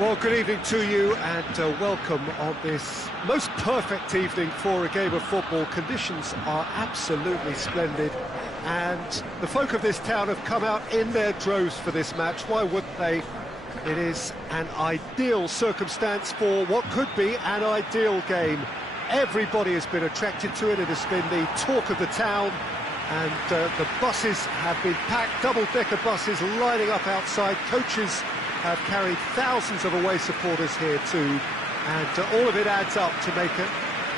Well, good evening to you and welcome on this most perfect evening for a game of football. Conditions are absolutely splendid and the folk of this town have come out in their droves for this match. Why wouldn't they? It is an ideal circumstance for what could be an ideal game. Everybody has been attracted to it. It has been the talk of the town, and the buses have been packed, double-decker buses lining up outside. Coaches have carried thousands of away supporters here too, and all of it adds up to make a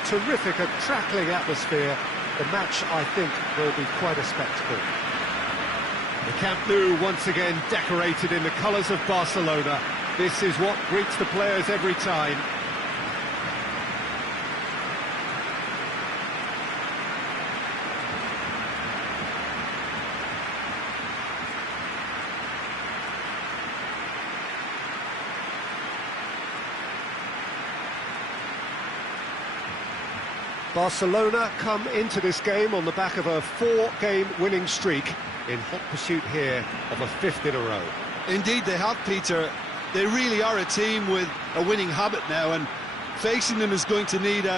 terrific, a crackling atmosphere. The match, I think, will be quite a spectacle. The Camp Nou once again decorated in the colours of Barcelona. This is what greets the players every time. Barcelona come into this game on the back of a 4-game winning streak, in hot pursuit here of a 5th in a row. Indeed they have, Peter. They really are a team with a winning habit now, and facing them is going to need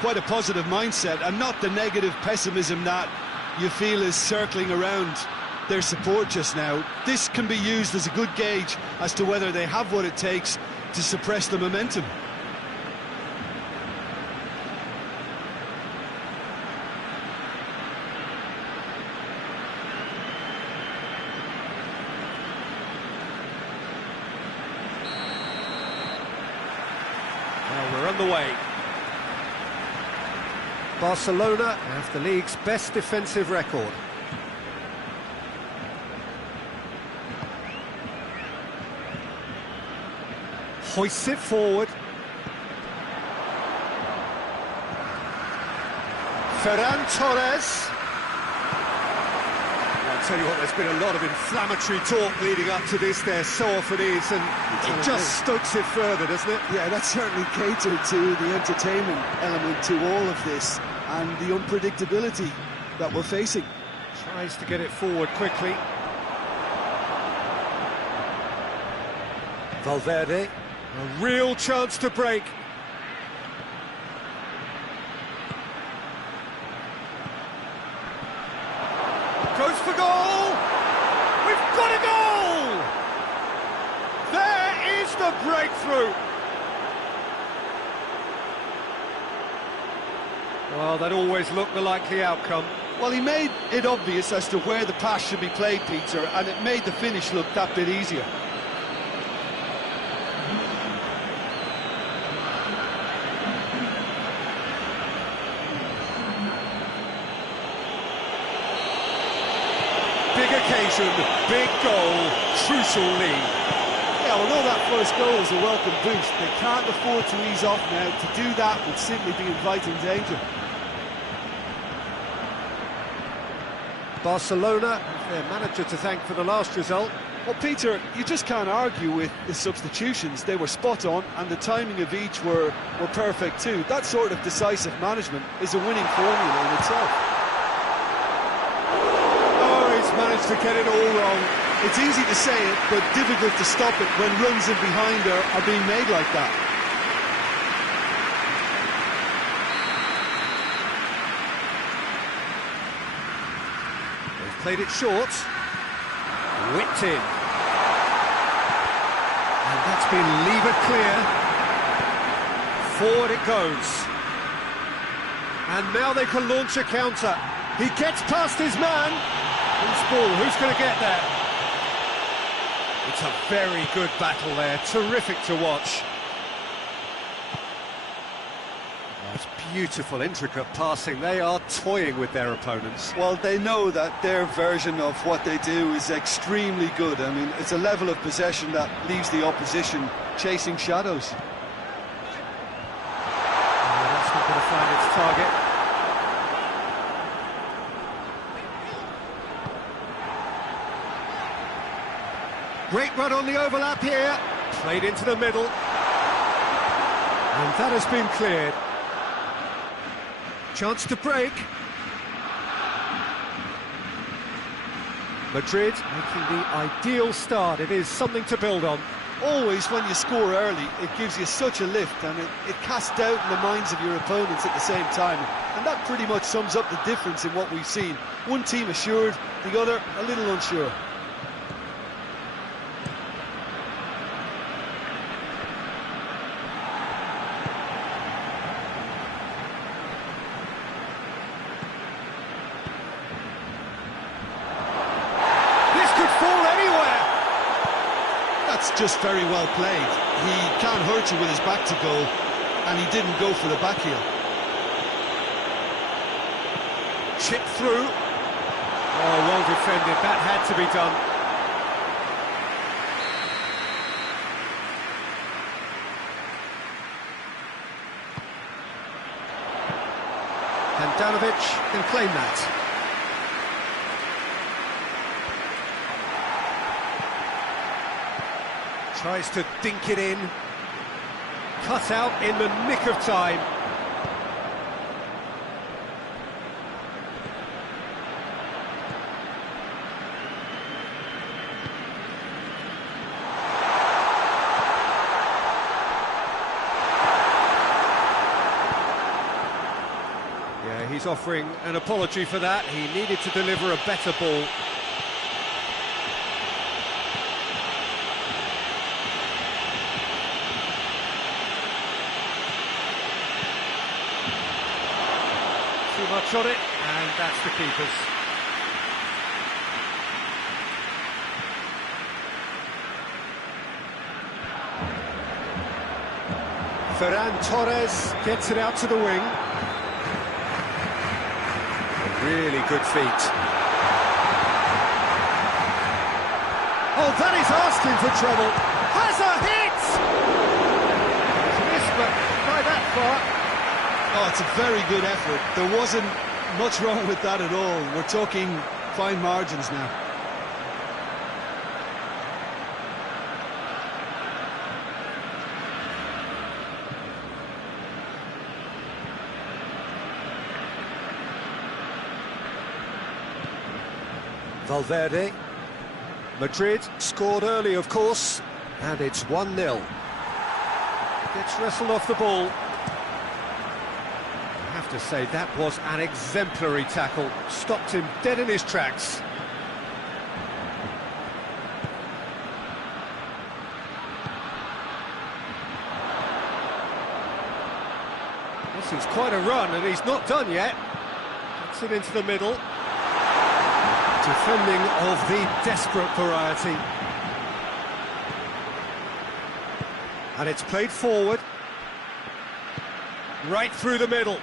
quite a positive mindset and not the negative pessimism that you feel is circling around their support just now. This can be used as a good gauge as to whether they have what it takes to suppress the momentum. Well, we're on the way. Barcelona have the league's best defensive record. Hoists it forward. Ferran Torres. I'll tell you what, there's been a lot of inflammatory talk leading up to this. There so often is, and it just stokes it further, doesn't it? Yeah, that's certainly catered to the entertainment element to all of this and the unpredictability that we're facing. Tries to get it forward quickly. Valverde, a real chance to break. Goes for goal! We've got a goal! There is the breakthrough! Well, that always looked the likely outcome. Well, he made it obvious as to where the pass should be played, Peter, and it made the finish look that bit easier. Big occasion, big goal, crucial lead. Yeah, although that first goal was a welcome boost, they can't afford to ease off now. To do that would simply be inviting danger. Barcelona have their manager to thank for the last result. Well, Peter, you just can't argue with the substitutions. They were spot on, and the timing of each were perfect too. That sort of decisive management is a winning formula in itself. Managed to get it all wrong. It's easy to say it, but difficult to stop it when runs in behind are being made like that. They've played it short. Whipped in. And that's been levered clear. Forward it goes. And now they can launch a counter. He gets past his man. Who's ball? Who's going to get there? It's a very good battle there. Terrific to watch. Oh, it's beautiful, intricate passing. They are toying with their opponents. Well, they know that their version of what they do is extremely good. I mean, it's a level of possession that leaves the opposition chasing shadows. Oh, that's not going to find its target. Great run on the overlap here, played into the middle, and that has been cleared. Chance to break. Madrid making the ideal start. It is something to build on. always when you score early, it gives you such a lift, and it casts doubt in the minds of your opponents at the same time. And that pretty much sums up the difference in what we've seen. One team assured, the other a little unsure. Just very well played. He can't hurt you with his back to goal, and he didn't go for the back heel. Chip through. Oh, well defended. That had to be done. Handanovic can claim that. Tries to dink it in. Cut out in the nick of time. Yeah, he's offering an apology for that. He needed to deliver a better ball. Too much on it, and that's the keeper's. Ferran Torres gets it out to the wing. Really good feet. Oh, that is asking for trouble. Has a hit! Missed, but by that far. Oh, it's a very good effort. There wasn't much wrong with that at all. We're talking fine margins now. Valverde. Madrid scored early, of course, and it's 1-0. Gets wrestled off the ball. I have to say, that was an exemplary tackle. Stopped him dead in his tracks. This is quite a run, and he's not done yet. Gets it into the middle. Defending of the desperate variety. And it's played forward. Right through the middle.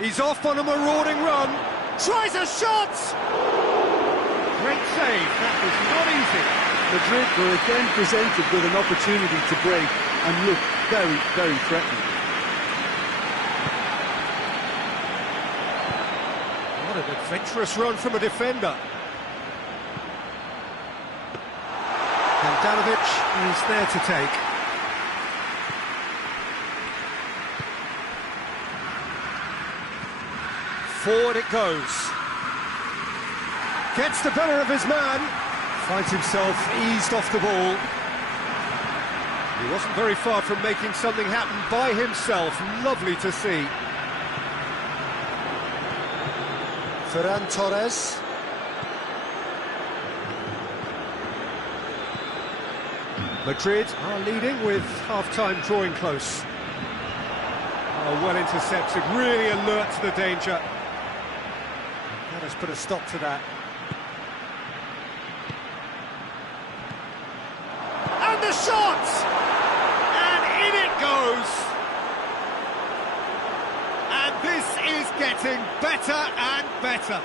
He's off on a marauding run. Tries a shot! Great save. That was not easy. Madrid were again presented with an opportunity to break and look very, very threatening. What an adventurous run from a defender. Handanovic is there to take. Forward it goes. Gets the better of his man. Finds himself eased off the ball. He wasn't very far from making something happen by himself. Lovely to see. Ferran Torres. Madrid are leading with half-time drawing close. Oh, well intercepted, really alert to the danger. Let us put a stop to that. And the shot! And in it goes! And this is getting better and better.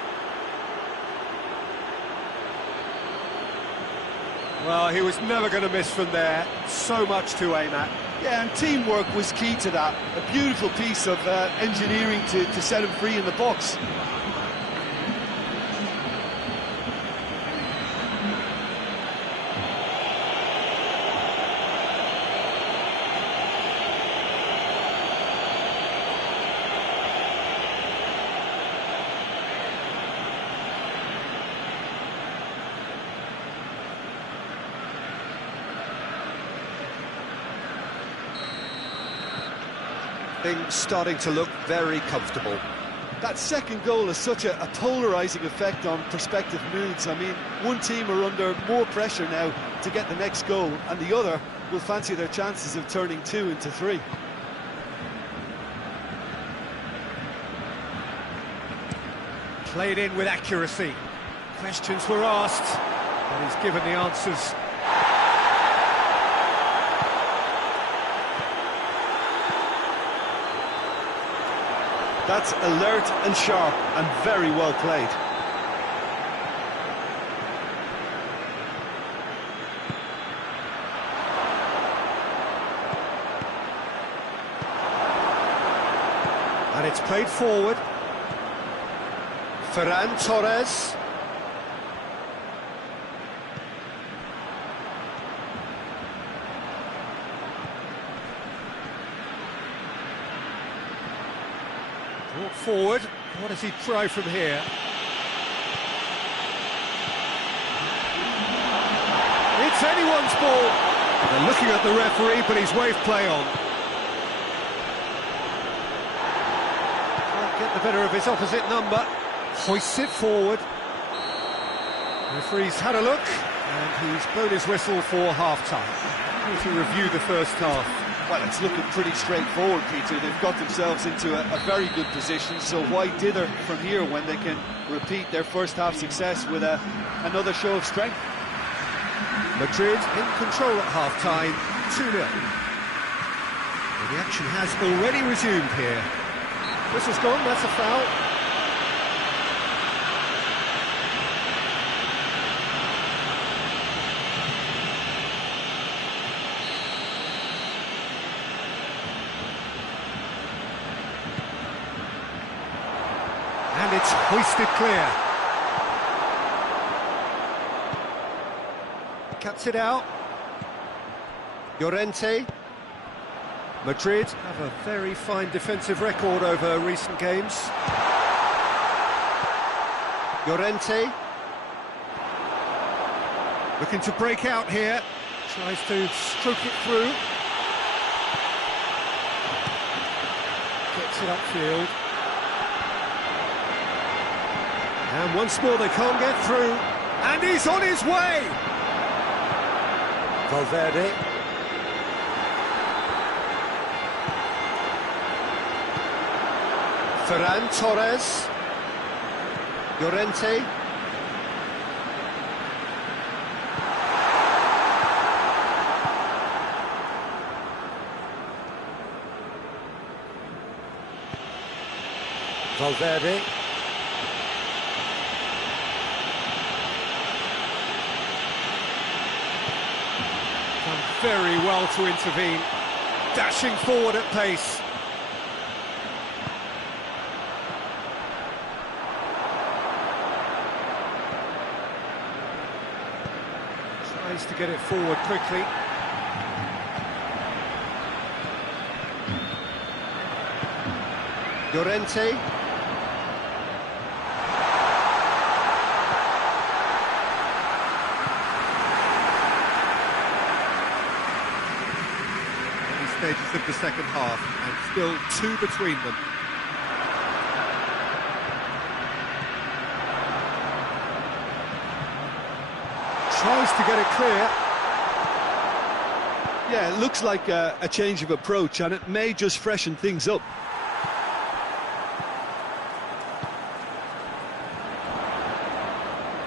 Well, he was never going to miss from there. So much to aim at. Yeah, and teamwork was key to that. A beautiful piece of engineering to set him free in the box. Things starting to look very comfortable. That second goal has such a polarising effect on prospective moods. I mean, one team are under more pressure now to get the next goal, and the other will fancy their chances of turning 2 into 3. Played in with accuracy. Questions were asked, and he's given the answers. That's alert and sharp and very well played. And it's played forward. Ferran Torres. Brought forward. What does he try from here? It's anyone's ball. They're looking at the referee, but he's waved play on. Can't get the better of his opposite number. Hoists it forward. Referee's had a look, and he's blown his whistle for half-time. To review the first half. Well, it's looking pretty straightforward, Peter. They've got themselves into a very good position, so why dither from here when they can repeat their first half success with another show of strength? Madrid in control at half-time, 2-0. The action has already resumed here. This has gone, that's a foul. And it's hoisted clear. Cuts it out. Llorente. Madrid have a very fine defensive record over recent games. Llorente. Looking to break out here. Tries to stroke it through. Gets it upfield. And once more they can't get through. And he's on his way! Valverde. Ferran Torres. Llorente. Valverde. Done very well to intervene. Dashing forward at pace. Tries to get it forward quickly. Llorente. Stages of the second half, and still 2 between them. Tries to get it clear. Yeah, it looks like a change of approach, and it may just freshen things up.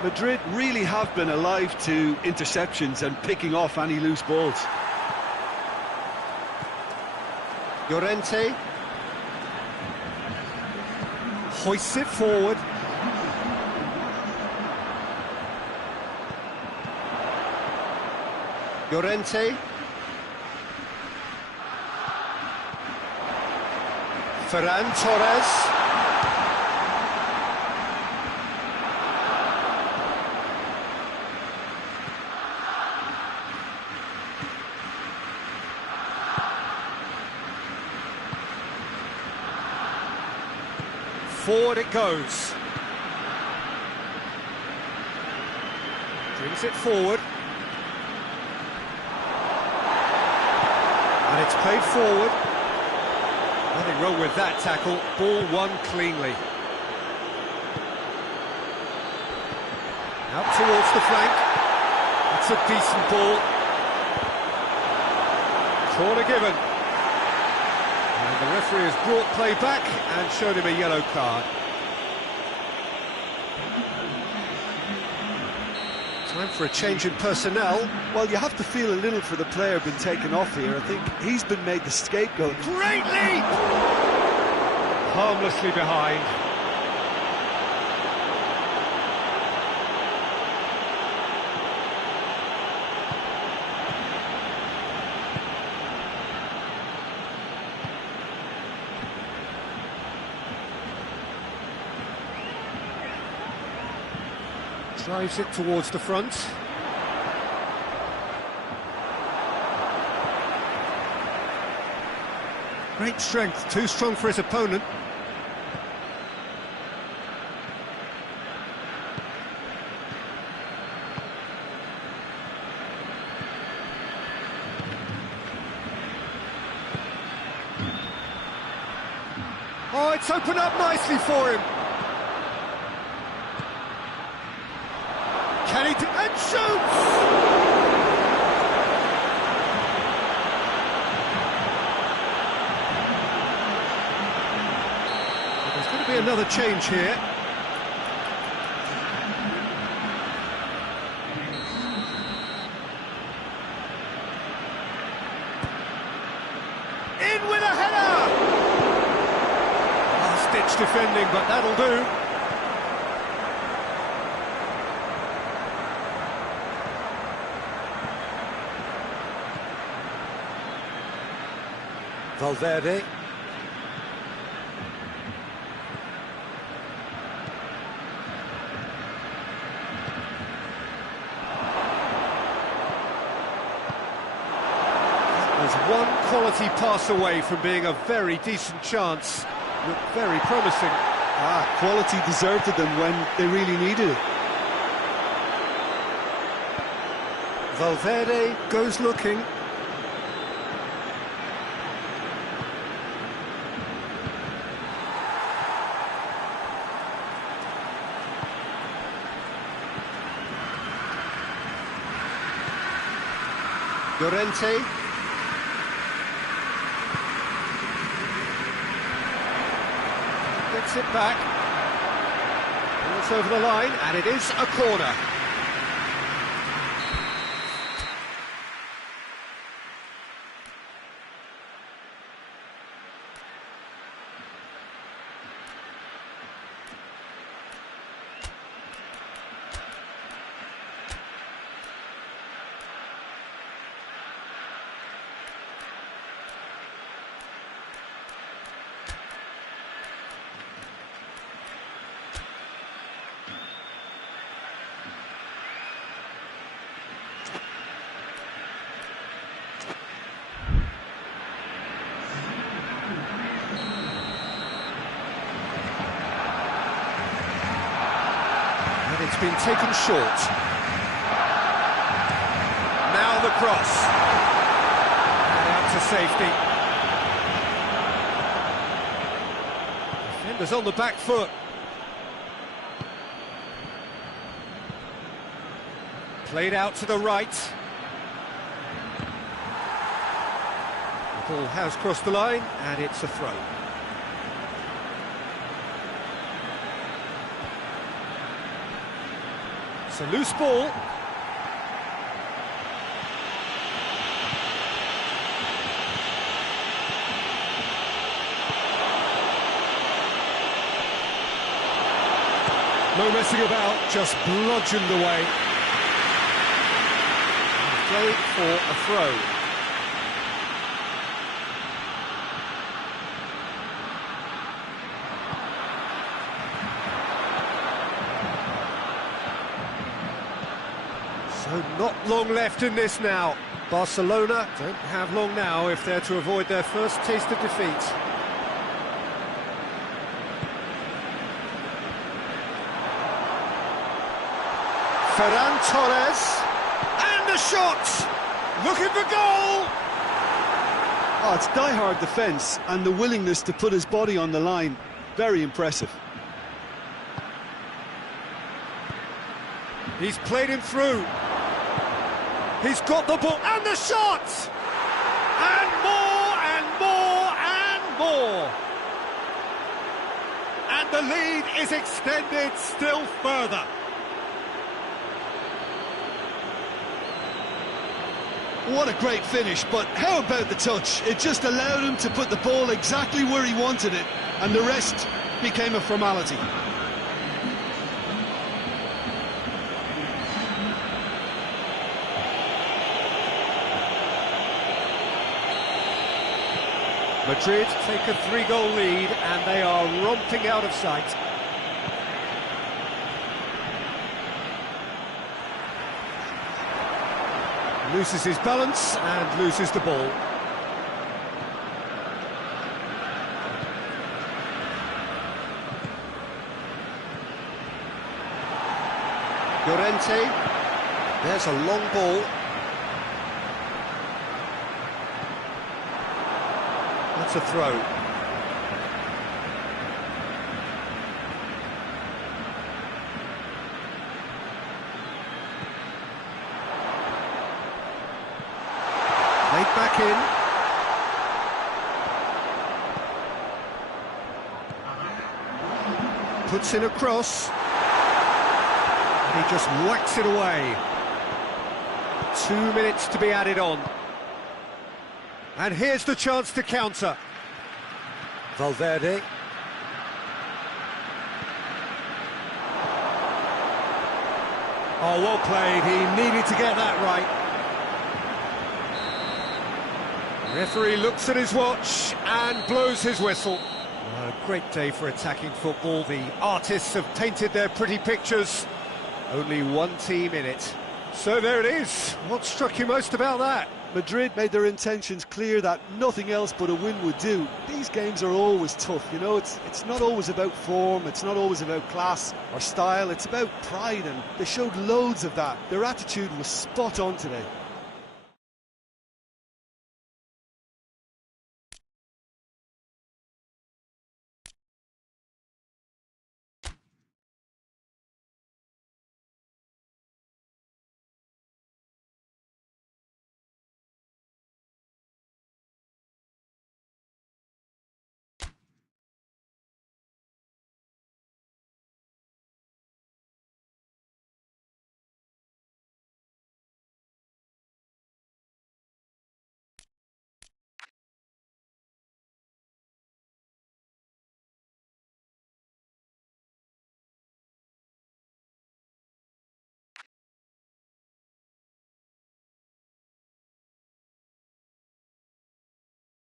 Madrid really have been alive to interceptions and picking off any loose balls. Llorente hoists it forward. Llorente. Ferran Torres. Forward it goes. Brings it forward. And it's played forward. Nothing wrong with that tackle. Ball won cleanly. Out towards the flank. It's a decent ball. Corner given. And the referee has brought play back and showed him a yellow card. Time for a change in personnel. Well, you have to feel a little for the player being taken off here. I think he's been made the scapegoat. Great leap! Harmlessly behind. Drives it towards the front. Great strength, too strong for his opponent. Oh, it's opened up nicely for him. Can he and shoots! There's going to be another change here. In with a header! Last-ditch defending, but that'll do. Valverde. Was one quality pass away from being a very decent chance. Looked very promising. Quality deserved it them when they really needed it. Valverde goes looking. Llorente. Gets it back. It's over the line, and it is a corner. It's been taken short. Now the cross. And out to safety. Defenders on the back foot. Played out to the right. The ball has crossed the line, and it's a throw. It's a loose ball. No messing about, just bludgeoned away. Played for a throw. So not long left in this now. Barcelona don't have long now if they're to avoid their first taste of defeat. Ferran Torres, and a shot! Looking for goal! Oh, it's die-hard defence and the willingness to put his body on the line. Very impressive. He's played him through. He's got the ball and the shot! And more and more and more. And the lead is extended still further. What a great finish, but how about the touch? It just allowed him to put the ball exactly where he wanted it, and the rest became a formality. Madrid take a 3-goal lead and they are romping out of sight. Loses his balance and loses the ball. Llorente, there's a long ball. That's a throw. Laid back in. Puts in a cross. And he just whacks it away. 2 minutes to be added on. And here's the chance to counter. Valverde. Oh, well played. He needed to get that right. Referee looks at his watch and blows his whistle. A great day for attacking football. The artists have painted their pretty pictures. Only one team in it. So there it is. What struck you most about that? Madrid made their intentions clear that nothing else but a win would do. These games are always tough, you know, it's not always about form, it's not always about class or style, it's about pride, and they showed loads of that. Their attitude was spot on today.